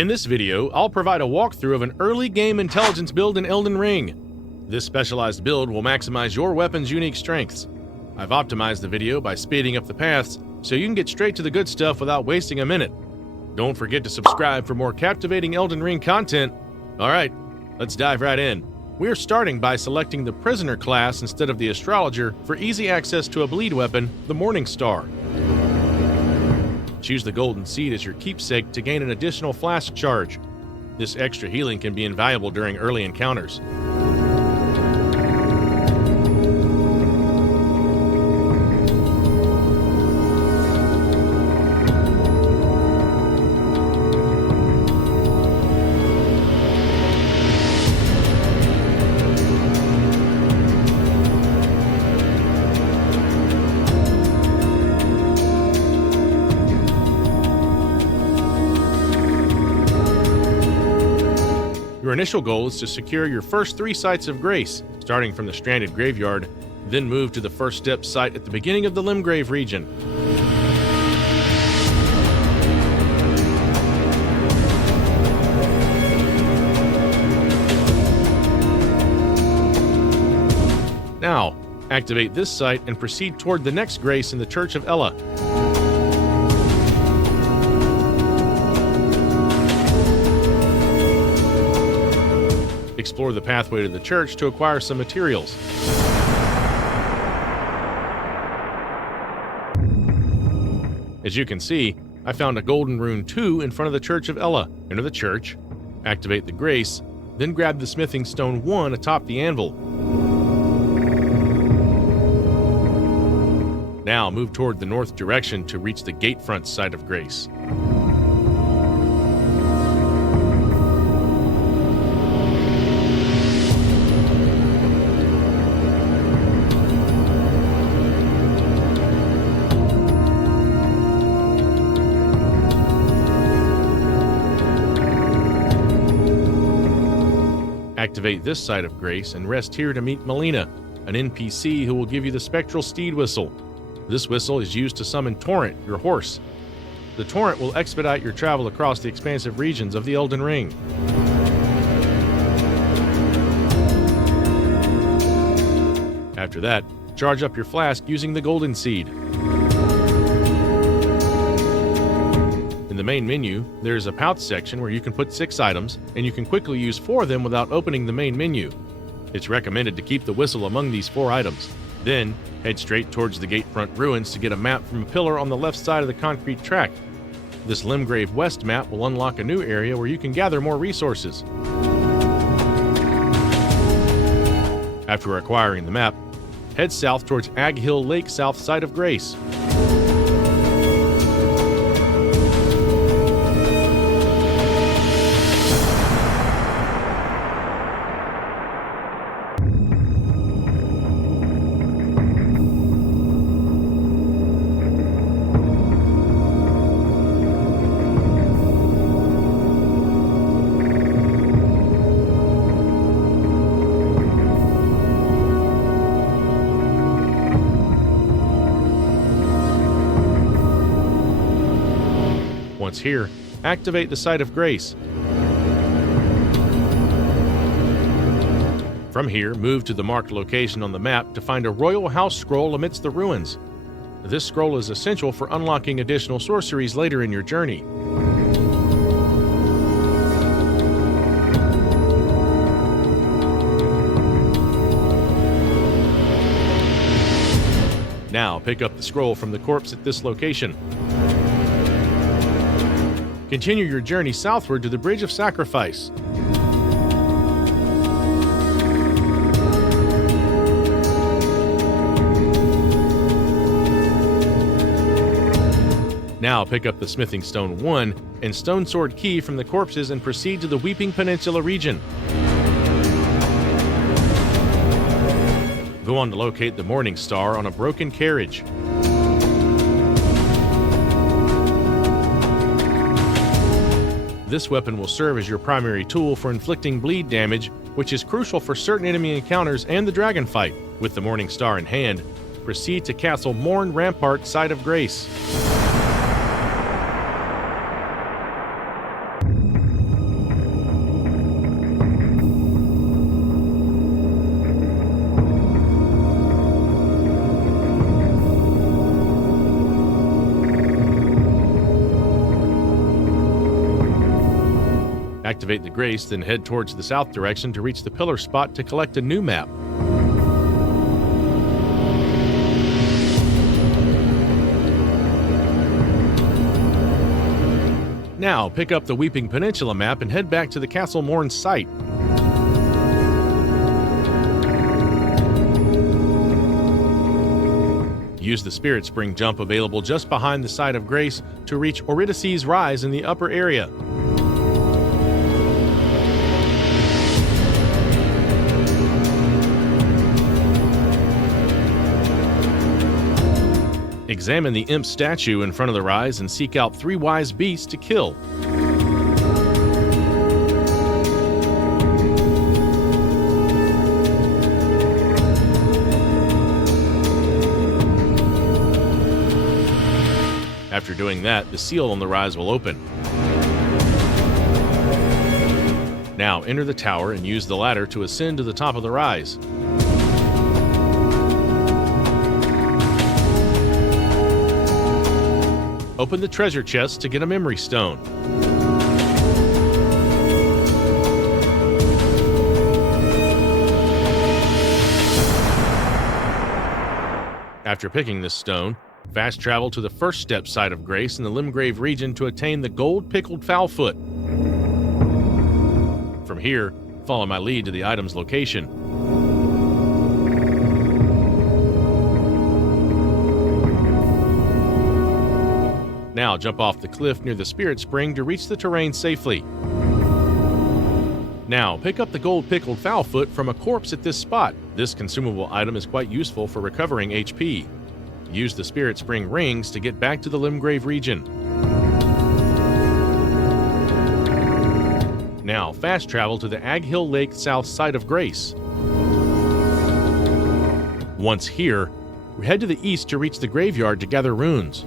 In this video, I'll provide a walkthrough of an early game intelligence build in Elden Ring. This specialized build will maximize your weapon's unique strengths. I've optimized the video by speeding up the paths, so you can get straight to the good stuff without wasting a minute. Don't forget to subscribe for more captivating Elden Ring content. Alright, let's dive right in. We're starting by selecting the Prisoner class instead of the Astrologer for easy access to a bleed weapon, the Morning Star. Choose the Golden Seed as your keepsake to gain an additional flask charge. This extra healing can be invaluable during early encounters. Your initial goal is to secure your first 3 sites of grace, starting from the stranded graveyard, then move to the first step site at the beginning of the Limgrave region. Now, activate this site and proceed toward the next grace in the Church of Ella. Explore the pathway to the church to acquire some materials. As you can see, I found a golden rune 2 in front of the Church of Ella. Enter the church, activate the grace, then grab the smithing stone 1 atop the anvil. Now move toward the north direction to reach the gatefront site of grace. Activate this site of grace and rest here to meet Melina, an NPC who will give you the spectral steed whistle. This whistle is used to summon Torrent, your horse. The Torrent will expedite your travel across the expansive regions of the Elden Ring. After that, charge up your flask using the Golden Seed. In the main menu, there is a pouch section where you can put 6 items, and you can quickly use 4 of them without opening the main menu. It's recommended to keep the whistle among these 4 items. Then, head straight towards the gatefront ruins to get a map from a pillar on the left side of the concrete track. This Limgrave West map will unlock a new area where you can gather more resources. After acquiring the map, head south towards Ag Hill Lake south side of Grace. Once here, activate the Site of Grace. From here, move to the marked location on the map to find a Royal House scroll amidst the ruins. This scroll is essential for unlocking additional sorceries later in your journey. Now, pick up the scroll from the corpse at this location. Continue your journey southward to the Bridge of Sacrifice. Now pick up the Smithing Stone 1 and Stone Sword Key from the corpses and proceed to the Weeping Peninsula region. Go on to locate the Morning Star on a broken carriage. This weapon will serve as your primary tool for inflicting bleed damage, which is crucial for certain enemy encounters and the dragon fight. With the Morning Star in hand, proceed to Castle Morn Rampart, Site of Grace. Activate the Grace, then head towards the south direction to reach the pillar spot to collect a new map. Now, pick up the Weeping Peninsula map and head back to the Castle Morn site. Use the Spirit Spring jump available just behind the site of Grace to reach Eurydice's Rise in the upper area. Examine the imp statue in front of the rise and seek out 3 wise beasts to kill. After doing that, the seal on the rise will open. Now enter the tower and use the ladder to ascend to the top of the rise. Open the treasure chest to get a memory stone. After picking this stone, fast travel to the first step site of Grace in the Limgrave region to attain the gold pickled fowlfoot. From here, follow my lead to the item's location. Now jump off the cliff near the Spirit Spring to reach the terrain safely. Now pick up the gold pickled fowlfoot from a corpse at this spot. This consumable item is quite useful for recovering HP. Use the Spirit Spring rings to get back to the Limgrave region. Now fast travel to the Aghill Lake south side of Grace. Once here, head to the east to reach the graveyard to gather runes.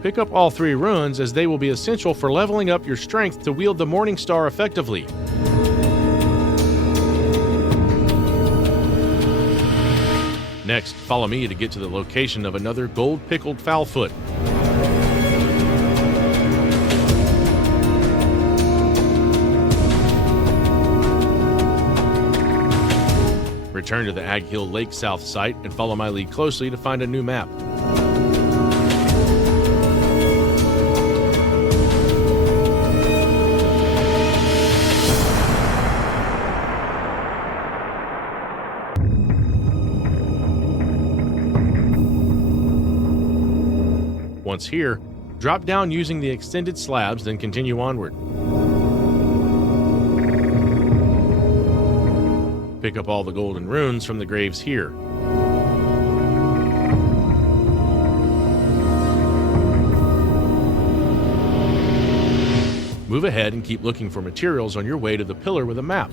Pick up all 3 runes as they will be essential for leveling up your strength to wield the Morning Star effectively. Next, follow me to get to the location of another gold pickled fowlfoot. Return to the Aghill Lake South site and follow my lead closely to find a new map. Once here, drop down using the extended slabs, then continue onward. Pick up all the golden runes from the graves here. Move ahead and keep looking for materials on your way to the pillar with a map.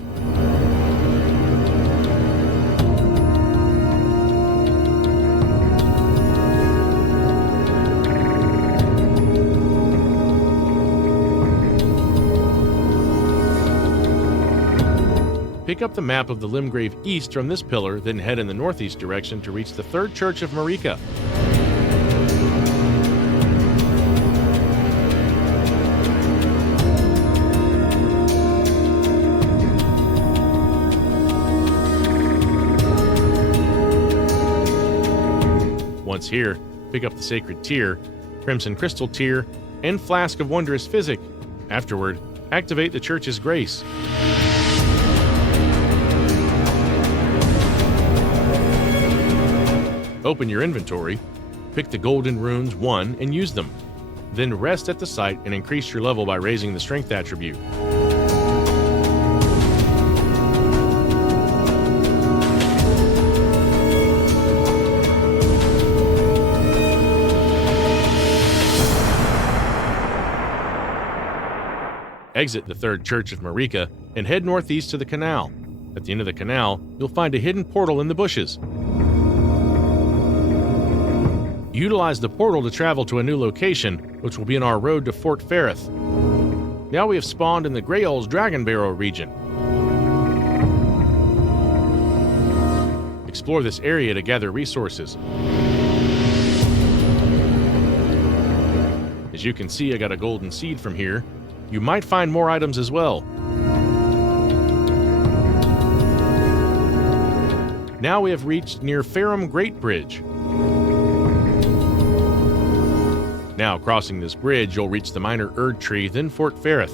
Pick up the map of the Limgrave East from this pillar, then head in the northeast direction to reach the third church of Marika. Once here, pick up the Sacred Tear, Crimson Crystal Tear, and Flask of Wondrous Physic. Afterward, activate the church's grace. Open your inventory, pick the golden runes 1 and use them. Then rest at the site and increase your level by raising the strength attribute. Exit the third church of Marika and head northeast to the canal. At the end of the canal, you'll find a hidden portal in the bushes. Utilize the portal to travel to a new location, which will be on our road to Fort Ferreth. Now we have spawned in the Greyol's Dragon Barrow region. Explore this area to gather resources. As you can see, I got a golden seed from here. You might find more items as well. Now we have reached near Ferrum Great Bridge. Now, crossing this bridge, you'll reach the Minor Erd Tree, then Fort Ferrith.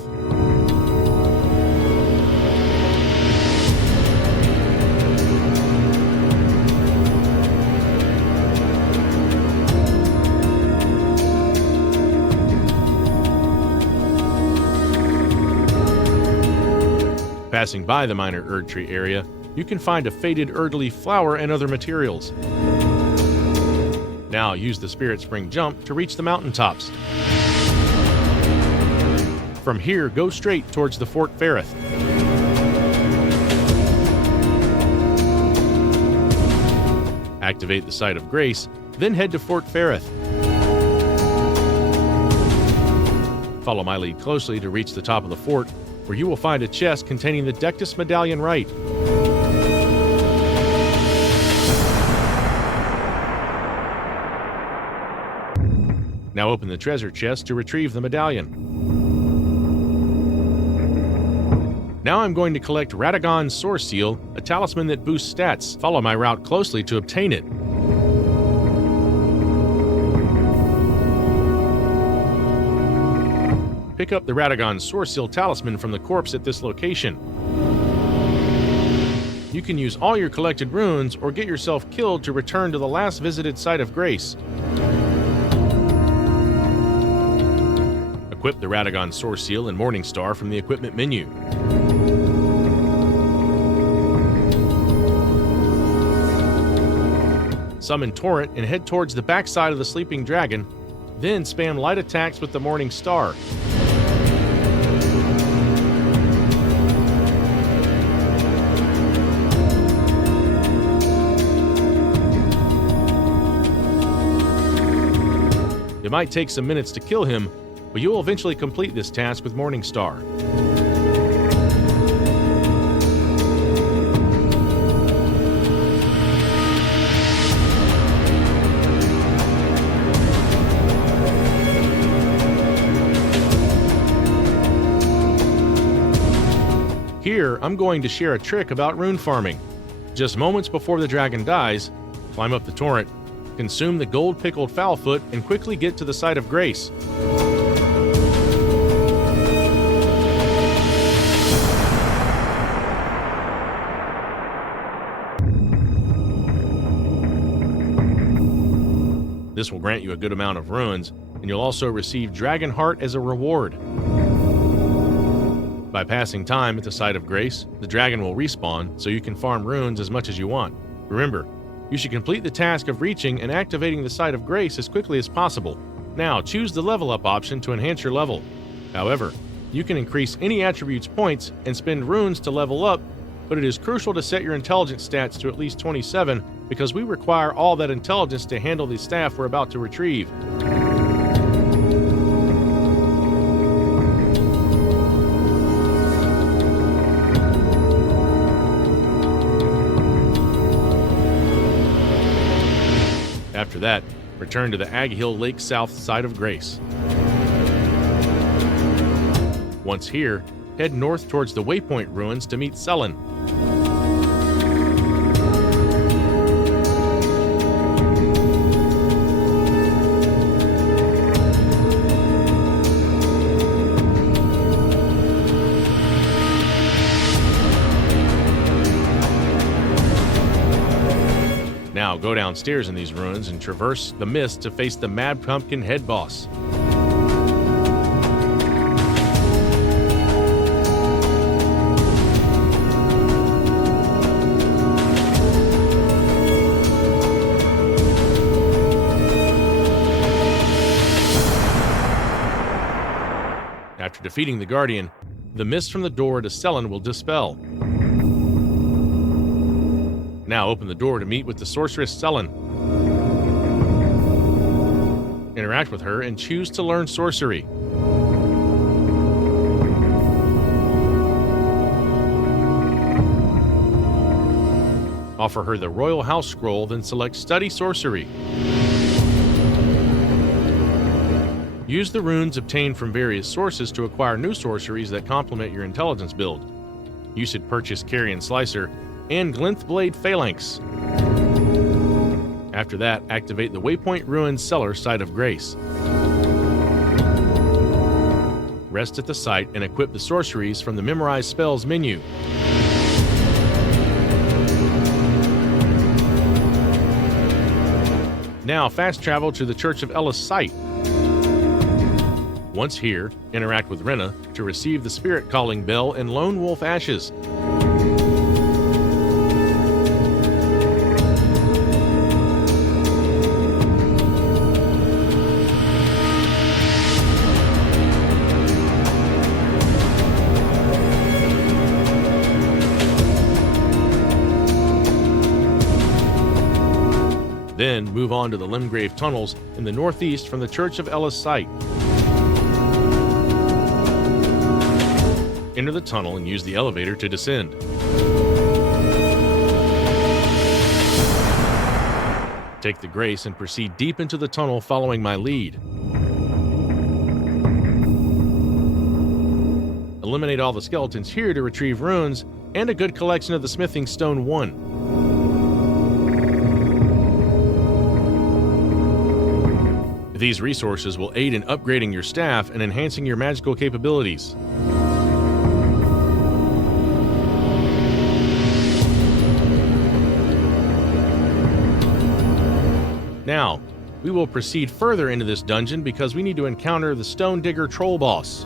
Passing by the Minor Erd Tree area, you can find a faded Erdleaf flower and other materials. Now use the Spirit Spring jump to reach the mountaintops. From here, go straight towards the Fort Ferrith. Activate the Site of Grace, then head to Fort Ferrith. Follow my lead closely to reach the top of the fort, where you will find a chest containing the Dectus Medallion Rite. Now open the treasure chest to retrieve the medallion. Now I'm going to collect Radagon's Soar Seal, a talisman that boosts stats. Follow my route closely to obtain it. Pick up the Radagon's Soar Seal talisman from the corpse at this location. You can use all your collected runes or get yourself killed to return to the last visited Site of Grace. Equip the Radagon's Soar Seal and Morning Star from the equipment menu. Summon Torrent and head towards the backside of the Sleeping Dragon, then spam light attacks with the Morning Star. It might take some minutes to kill him, but you will eventually complete this task with Morning Star. Here, I'm going to share a trick about rune farming. Just moments before the dragon dies, climb up the torrent, consume the gold pickled Foulfoot, and quickly get to the Site of Grace. This will grant you a good amount of runes, and you'll also receive Dragon Heart as a reward. By passing time at the Site of Grace, the dragon will respawn, so you can farm runes as much as you want. Remember, you should complete the task of reaching and activating the Site of Grace as quickly as possible. Now, choose the level up option to enhance your level. However, you can increase any attribute's points and spend runes to level up, but it is crucial to set your intelligence stats to at least 27 because we require all that intelligence to handle the staff we're about to retrieve. After that, return to the Aghill Lake South Site of Grace. Once here, head north towards the Waypoint Ruins to meet Sellen. Now go downstairs in these ruins and traverse the mist to face the Mad Pumpkin head boss. After defeating the Guardian, the mist from the door to Sellen will dispel. Now open the door to meet with the Sorceress Sellen. Interact with her and choose to learn sorcery. Offer her the Royal House Scroll, then select Study Sorcery. Use the runes obtained from various sources to acquire new sorceries that complement your intelligence build. You should purchase Carian Slicer and Glinth Blade Phalanx. After that, activate the Waypoint Ruins Cellar Site of Grace. Rest at the site and equip the sorceries from the Memorize Spells menu. Now fast travel to the Church of Ellis site. Once here, interact with Rune to receive the Spirit Calling Bell and Lone Wolf Ashes. Then move on to the Limgrave tunnels in the northeast from the Church of Ellis site. Enter the tunnel and use the elevator to descend. Take the Grace and proceed deep into the tunnel following my lead. Eliminate all the skeletons here to retrieve runes and a good collection of the Smithing Stone 1. These resources will aid in upgrading your staff and enhancing your magical capabilities. Now, we will proceed further into this dungeon because we need to encounter the Stone Digger Troll Boss.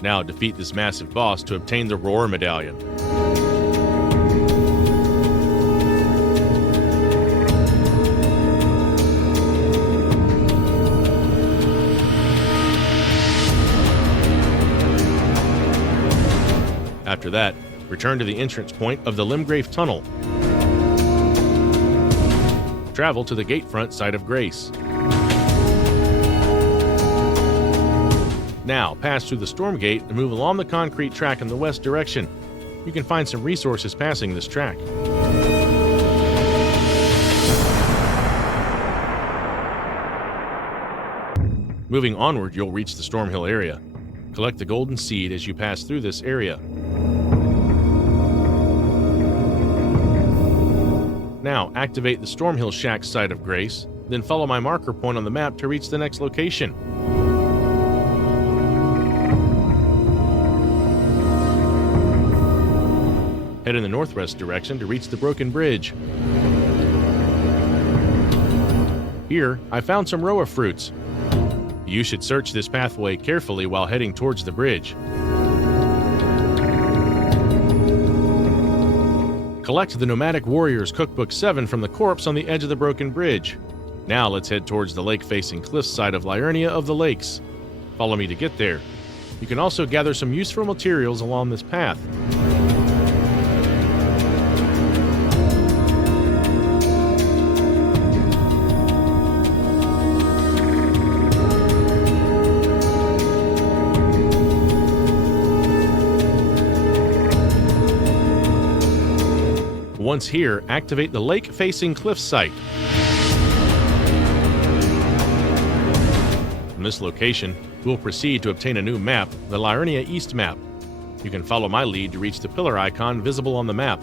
Now defeat this massive boss to obtain the Roar Medallion. After that, return to the entrance point of the Limgrave Tunnel. Travel to the Gatefront Site of Grace. Now, pass through the Storm Gate and move along the concrete track in the west direction. You can find some resources passing this track. Moving onward, you'll reach the Stormhill area. Collect the Golden Seed as you pass through this area. Now, activate the Stormhill Shack Site of Grace, then follow my marker point on the map to reach the next location. Head in the northwest direction to reach the Broken Bridge. Here, I found some Roa fruits. You should search this pathway carefully while heading towards the bridge. Collect the Nomadic Warriors Cookbook 7 from the corpse on the edge of the Broken Bridge. Now let's head towards the lake-facing cliff side of Liurnia of the Lakes. Follow me to get there. You can also gather some useful materials along this path. Once here, activate the lake-facing cliff site. From this location, we'll proceed to obtain a new map, the Liurnia East map. You can follow my lead to reach the pillar icon visible on the map.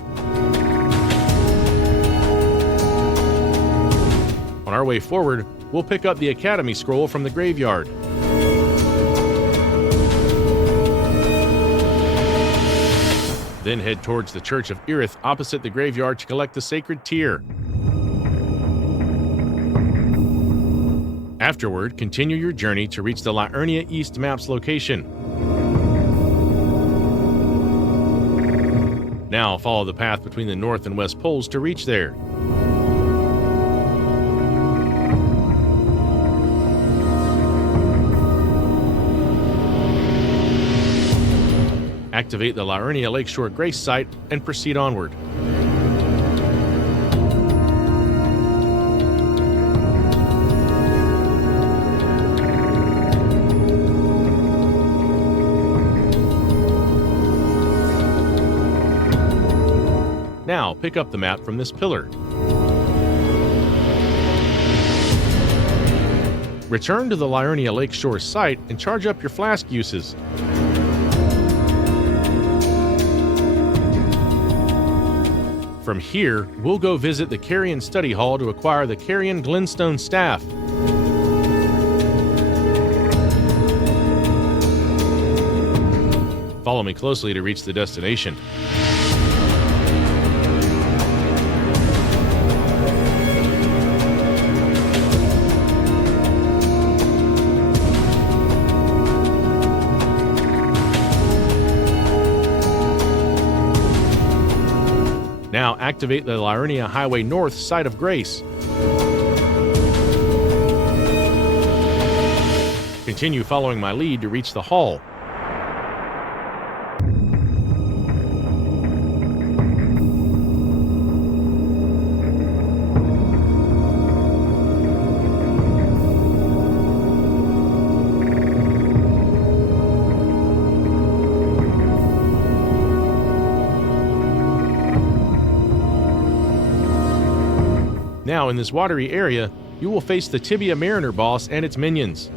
On our way forward, we'll pick up the Academy Scroll from the graveyard. Then head towards the Church of Irith opposite the graveyard to collect the Sacred Tear. Afterward, continue your journey to reach the Liurnia East map's location. Now follow the path between the north and west poles to reach there. activate the Liurnia Lakeshore Grace site and proceed onward. Now, pick up the map from this pillar. Return to the Liurnia Lakeshore site and charge up your flask uses. From here, we'll go visit the Carian Study Hall to acquire the Carian Glintstone Staff. Follow me closely to reach the destination. Now activate the Liurnia Highway North site of Grace. Continue following my lead to reach the hall. Now, in this watery area, you will face the Tibia Mariner boss and its minions.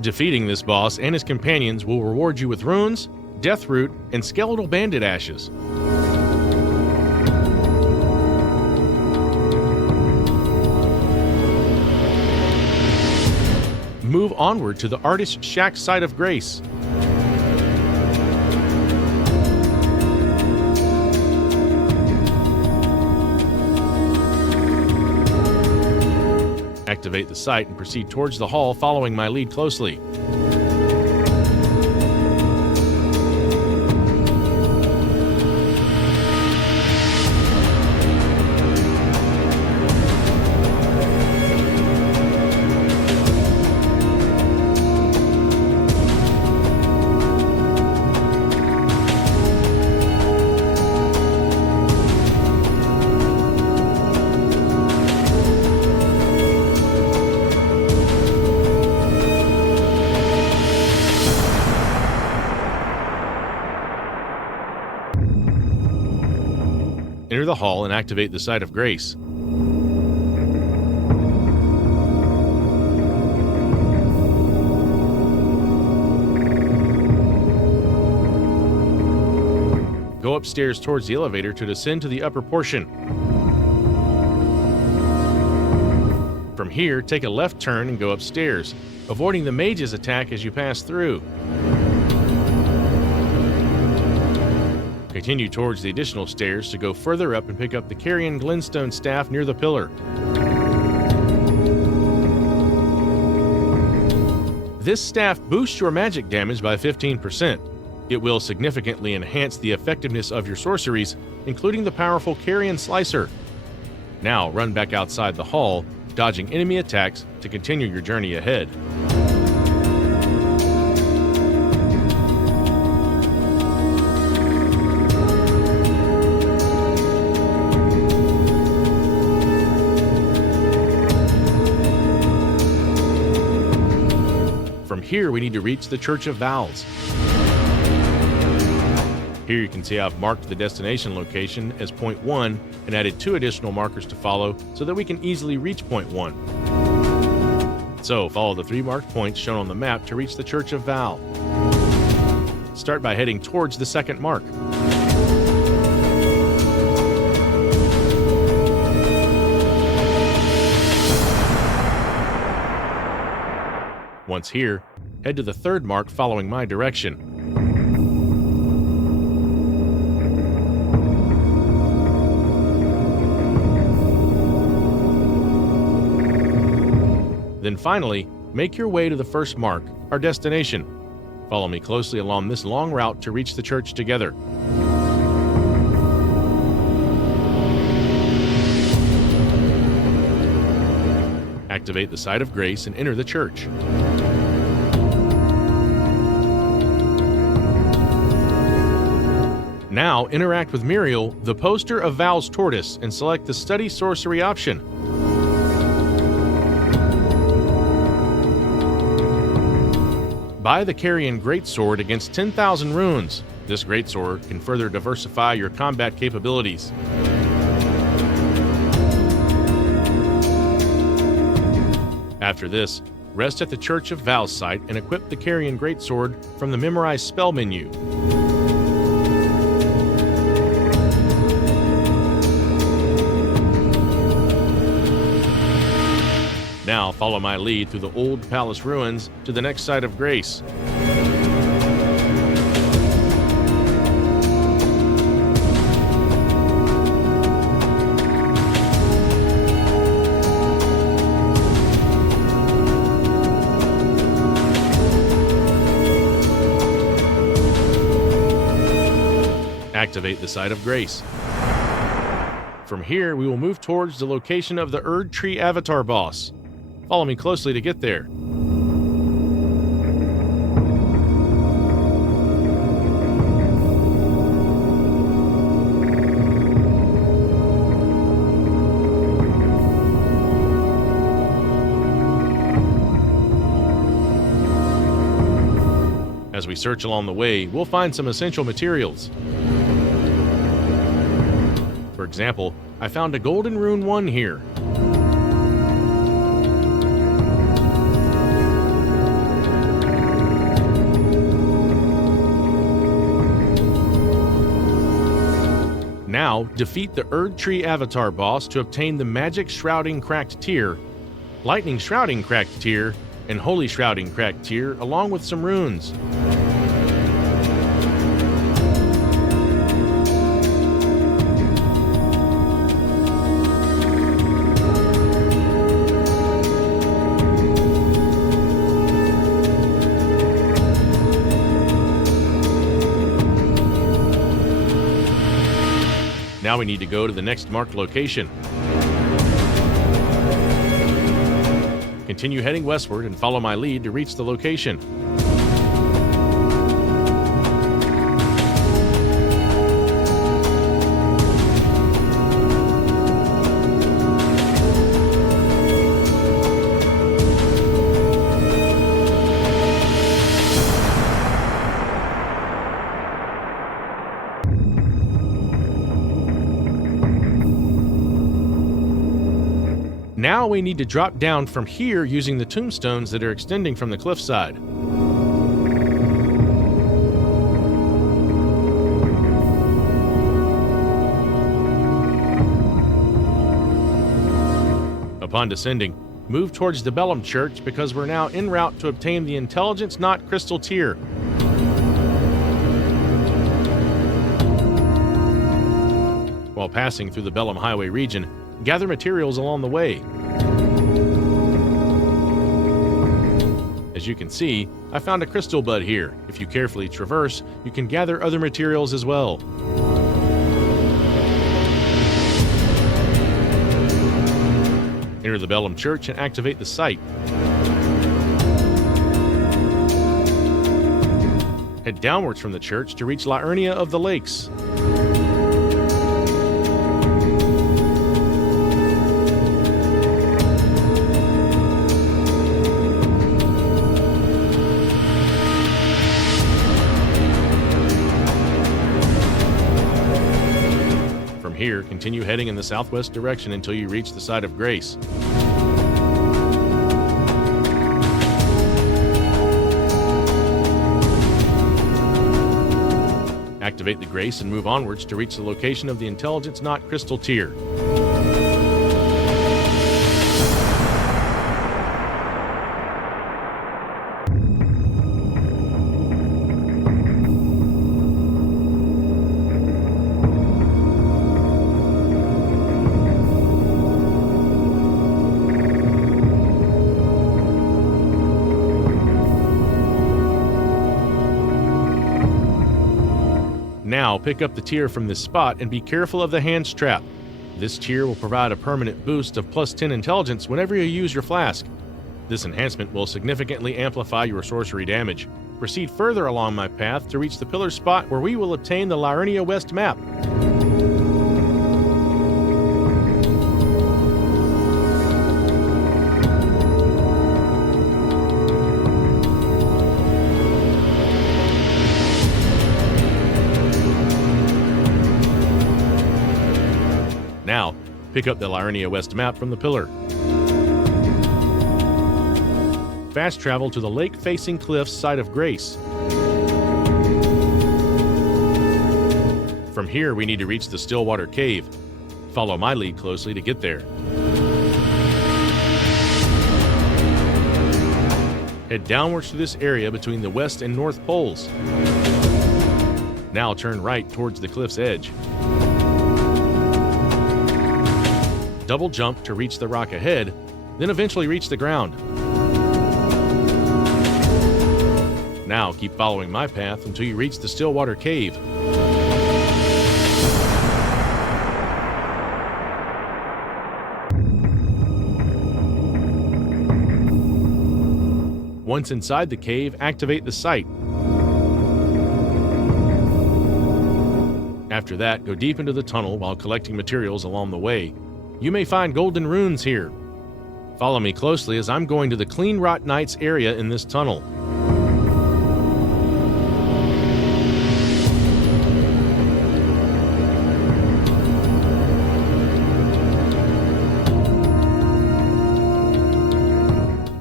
Defeating this boss and his companions will reward you with runes, death root, and skeletal bandit ashes. Move onward to the Artist Shack site of Grace. Activate the site and proceed towards the hall following my lead closely. Enter the hall and activate the site of Grace. Go upstairs towards the elevator to descend to the upper portion. From here, take a left turn and go upstairs, avoiding the mage's attack as you pass through. Continue towards the additional stairs to go further up and pick up the Carian Glintstone staff near the pillar. This staff boosts your magic damage by 15%. It will significantly enhance the effectiveness of your sorceries, including the powerful Carian Slicer. Now run back outside the hall, dodging enemy attacks to continue your journey ahead. From here, we need to reach the Church of Vowels. Here you can see I've marked the destination location as point 1 and added 2 additional markers to follow so that we can easily reach point 1. So follow the 3 marked points shown on the map to reach the Church of Val. Start by heading towards the second mark. Once here, head to the third mark following my direction. Then finally, make your way to the first mark, our destination. Follow me closely along this long route to reach the church together. Activate the Site of Grace and enter the church. Now, interact with Muriel, the poster of Val's tortoise, and select the Study Sorcery option. Buy the Carian Greatsword against 10,000 runes. This greatsword can further diversify your combat capabilities. After this, rest at the Church of Val's site and equip the Carian Greatsword from the Memorize Spell menu. Now follow my lead through the old palace ruins to the next site of grace. Activate the Site of Grace. From here, we will move towards the location of the Erd Tree Avatar boss. Follow me closely to get there. As we search along the way, we'll find some essential materials. For example, I found a golden rune 1 here. Now, defeat the Erd Tree Avatar boss to obtain the Magic Shrouding Cracked Tear, Lightning Shrouding Cracked Tear, and Holy Shrouding Cracked Tear, along with some runes. Now we need to go to the next marked location. Continue heading westward and follow my lead to reach the location. Now we need to drop down from here using the tombstones that are extending from the cliffside. Upon descending, move towards the Bellum Church because we're now en route to obtain the Intelligence Knot Crystal Tear. While passing through the Bellum Highway region, gather materials along the way. As you can see, I found a crystal bud here. If you carefully traverse, you can gather other materials as well. Enter the Bellum Church and activate the site. Head downwards from the church to reach Liurnia of the Lakes. Here, continue heading in the southwest direction until you reach the Site of Grace. Activate the Grace and move onwards to reach the location of the Intelligence Knot Crystal Tear. Now, pick up the tear from this spot and be careful of the hand trap. This tier will provide a permanent boost of plus 10 intelligence whenever you use your flask. This enhancement will significantly amplify your sorcery damage. Proceed further along my path to reach the pillar spot where we will obtain the Liurnia West map. Now, pick up the Liurnia West map from the pillar. Fast travel to the lake-facing cliffs site of Grace. From here, we need to reach the Stillwater cave. Follow my lead closely to get there. Head downwards to this area between the west and north poles. Now turn right towards the cliff's edge. Double jump to reach the rock ahead, then eventually reach the ground. Now keep following my path until you reach the Stillwater cave. Once inside the cave, activate the site. After that, go deep into the tunnel while collecting materials along the way. You may find golden runes here. Follow me closely as I'm going to the Clean Rot Knights area in this tunnel.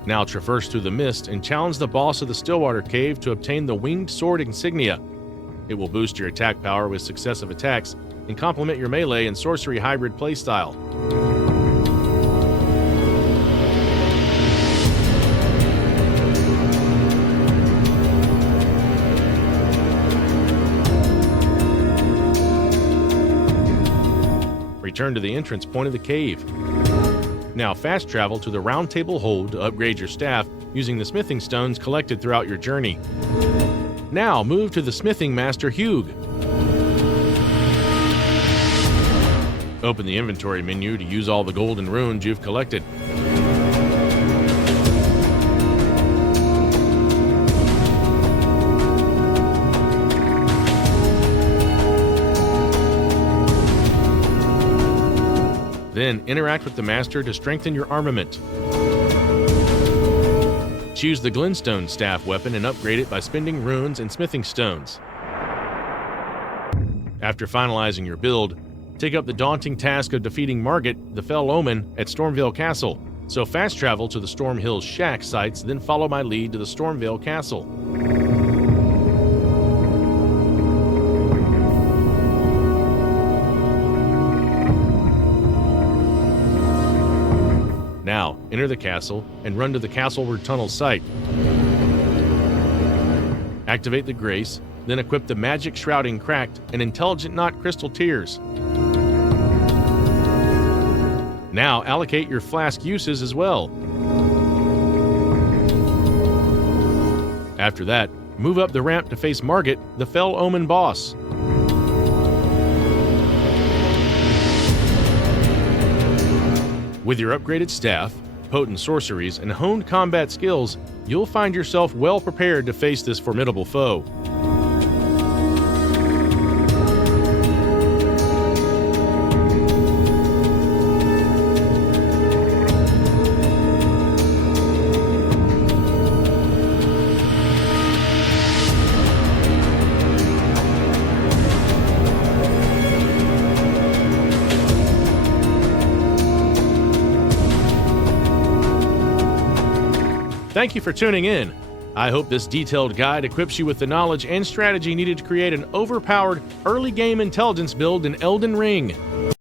Now traverse through the mist and challenge the boss of the Stillwater cave to obtain the Winged Sword insignia. It will boost your attack power with successive attacks and complement your melee and sorcery hybrid playstyle. Return to the entrance point of the cave. Now fast travel to the Round Table Hold to upgrade your staff using the smithing stones collected throughout your journey. Now move to the Smithing Master Hugh. Open the inventory menu to use all the golden runes you've collected. Then interact with the master to strengthen your armament. Choose the Glintstone staff weapon and upgrade it by spending runes and smithing stones. After finalizing your build, take up the daunting task of defeating Margit, the Fell Omen, at Stormvale Castle. So fast travel to the Storm Hills Shack sites, then follow my lead to the Stormvale Castle. Now, enter the castle and run to the Castleward Tunnel site. Activate the Grace, then equip the Magic Shrouding Cracked and Intelligent Knot Crystal Tears. Now allocate your flask uses as well. After that, move up the ramp to face Margit, the Fell Omen boss. With your upgraded staff, potent sorceries, and honed combat skills, you'll find yourself well prepared to face this formidable foe. Thank you for tuning in. I hope this detailed guide equips you with the knowledge and strategy needed to create an overpowered early game intelligence build in Elden Ring.